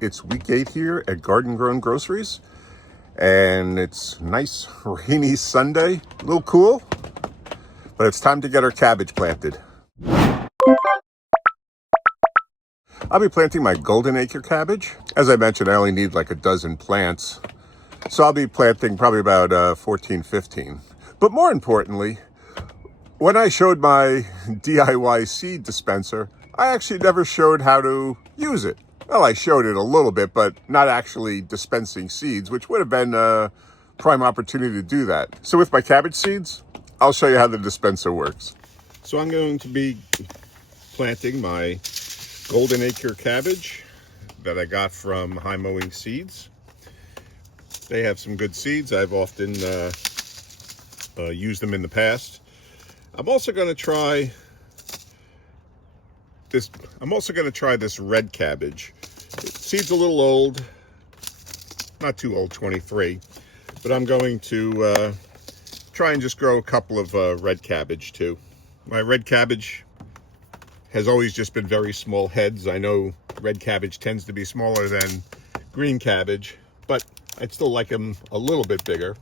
It's week 8 here at Garden Grown Groceries, and it's nice rainy Sunday, a little cool, but it's time to get our cabbage planted. I'll be planting my golden acre cabbage. As I mentioned, I only need like a dozen plants, so I'll be planting probably about 14, 15. But more importantly, when I showed my DIY seed dispenser, I actually never showed how to use it. Well, I showed it a little bit, but not actually dispensing seeds, which would have been a prime opportunity to do that. So with my cabbage seeds, I'll show you how the dispenser works. So I'm going to be planting my golden acre cabbage that I got from High Mowing Seeds. They have some good seeds. I've often used them in the past. I'm also going to try this red cabbage. Seed's a little old, not too old, 23, but I'm going to try and just grow a couple of red cabbage too. My red cabbage has always just been very small heads. I know red cabbage tends to be smaller than green cabbage, but I'd still like them a little bit bigger.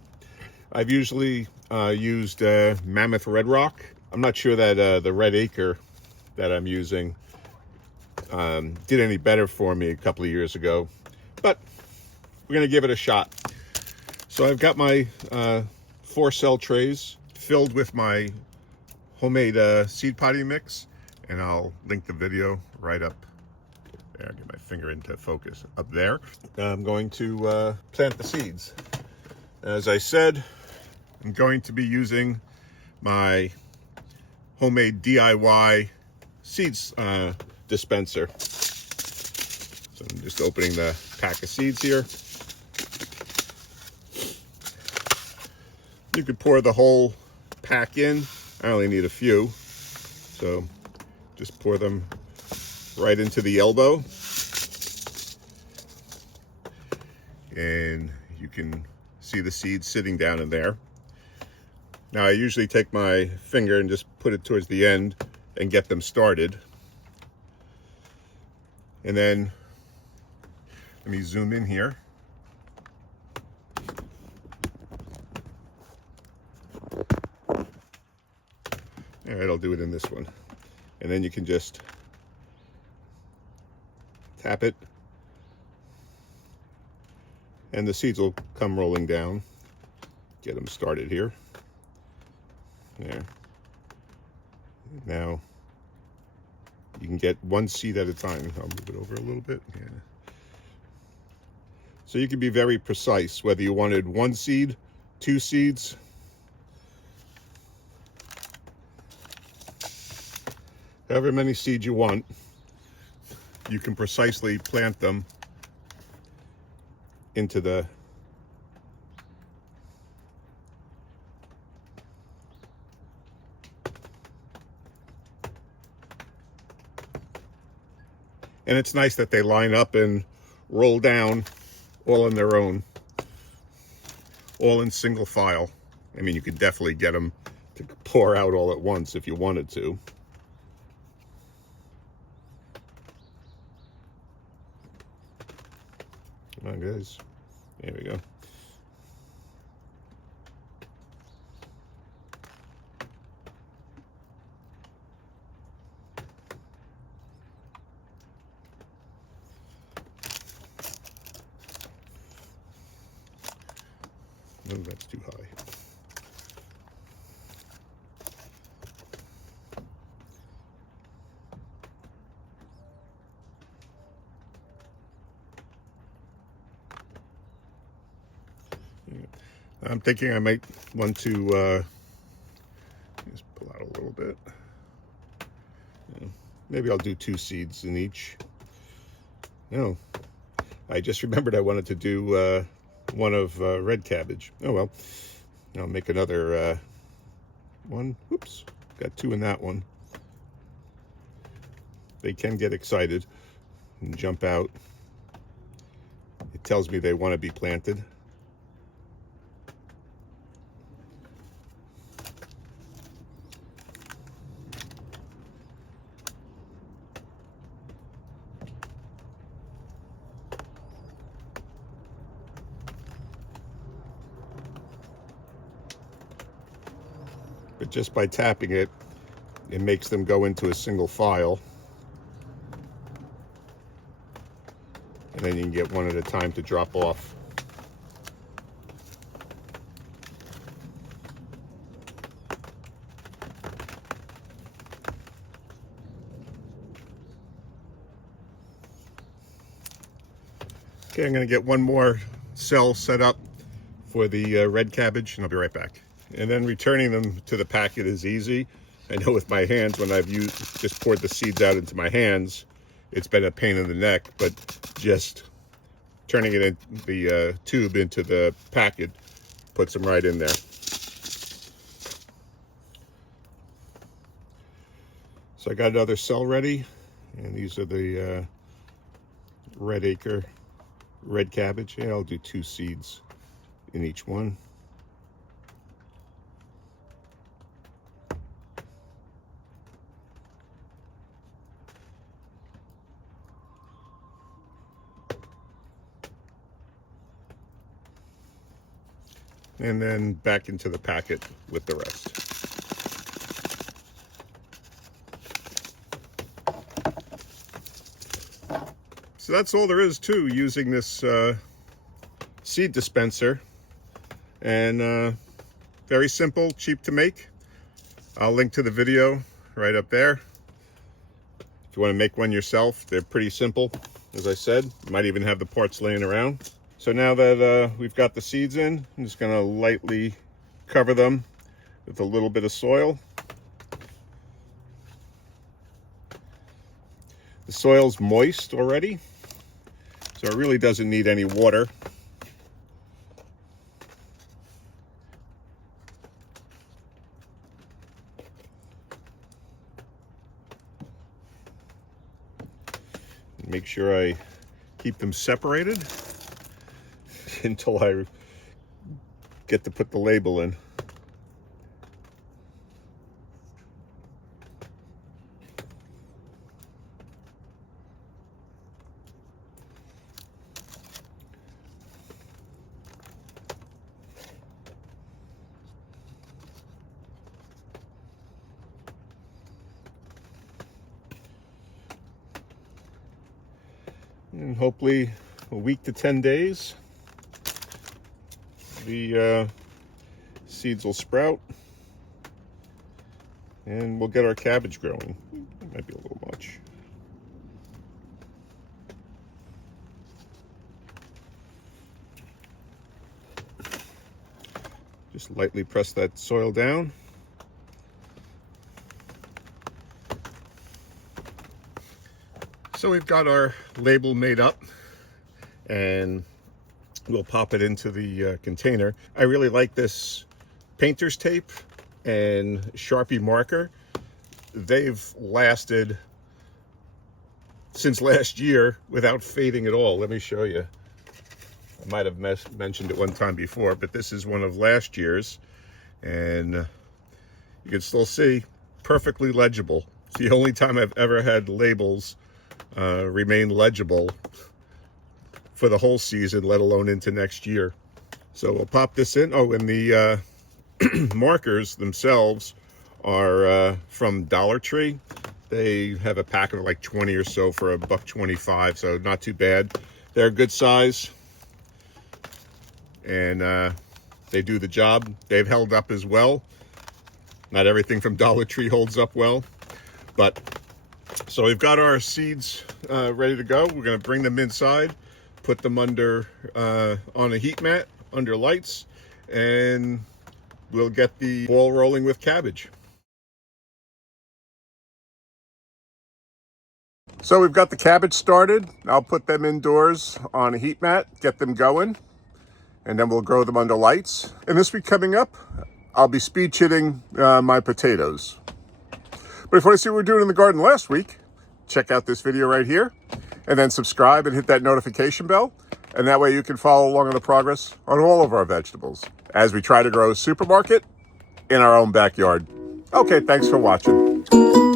I've usually used Mammoth Red Rock. I'm not sure that the Red Acre that I'm using did any better for me a couple of years ago, but we're going to give it a shot. So I've got my 4 cell trays filled with my homemade seed potting mix, and I'll link the video right up there. I'll get my finger into focus up there. I'm going to plant the seeds. As I said, I'm going to be using my homemade DIY seeds dispenser. So I'm just opening the pack of seeds here. You could pour the whole pack in. I only need a few, so just pour them right into the elbow, and you can see the seeds sitting down in there. Now I usually take my finger and just put it towards the end and get them started. And then, let me zoom in here. All right, I'll do it in this one. And then you can just tap it, and the seeds will come rolling down. Get them started here. There. Now, you can get one seed at a time. I'll move it over a little bit. Yeah. So you can be very precise, whether you wanted 1 seed, 2 seeds. However many seeds you want, you can precisely plant them into the and it's nice that they line up and roll down all on their own, all in single file. I mean, you could definitely get them to pour out all at once if you wanted to. Come on, guys. There we go. No, that's too high. I'm thinking I might want to just pull out a little bit. Maybe I'll do 2 seeds in each. No, I just remembered I wanted to do one of red cabbage. Oh well, I'll make another one. Whoops, got 2 in that one. They can get excited and jump out. It tells me they want to be planted. but just by tapping it, it makes them go into a single file. And then you can get one at a time to drop off. Okay, I'm going to get one more cell set up for the red cabbage, and I'll be right back. And then returning them to the packet is easy. I know with my hands, when I've just poured the seeds out into my hands, it's been a pain in the neck, but just turning it in the tube into the packet puts them right in there. So I got another cell ready, and these are the red Acre red cabbage. Yeah, I'll do 2 seeds in each one. And then back into the packet with the rest. So that's all there is to using this seed dispenser, and very simple, cheap to make. I'll link to the video right up there. If you want to make one yourself, they're pretty simple. As I said, you might even have the parts laying around. So now that we've got the seeds in, I'm just going to lightly cover them with a little bit of soil. The soil's moist already, so it really doesn't need any water. Make sure I keep them separated until I get to put the label in. And hopefully a week to 10 days, the seeds will sprout and we'll get our cabbage growing. It might be a little much. Just lightly press that soil down. So we've got our label made up, and we'll pop it into the container. I really like this painter's tape and Sharpie marker. They've lasted since last year without fading at all. Let me show you. I might have mentioned it one time before, but this is one of last year's, and you can still see perfectly legible. It's the only time I've ever had labels remain legible for the whole season, let alone into next year. So we'll pop this in. Oh, and the markers themselves are from Dollar Tree. They have a pack of like 20 or so for $1.25, so not too bad. They're a good size, and they do the job. They've held up as well. Not everything from Dollar Tree holds up well, but so we've got our seeds ready to go. We're going to bring them inside, put them under on a heat mat under lights, and we'll get the ball rolling with cabbage. So we've got the cabbage started. I'll put them indoors on a heat mat, get them going, and then we'll grow them under lights. And this week coming up, I'll be speed chitting my potatoes. But if you want to see what we're doing in the garden last week, check out this video right here, and then subscribe and hit that notification bell. And that way you can follow along on the progress on all of our vegetables as we try to grow a supermarket in our own backyard. Okay, thanks for watching.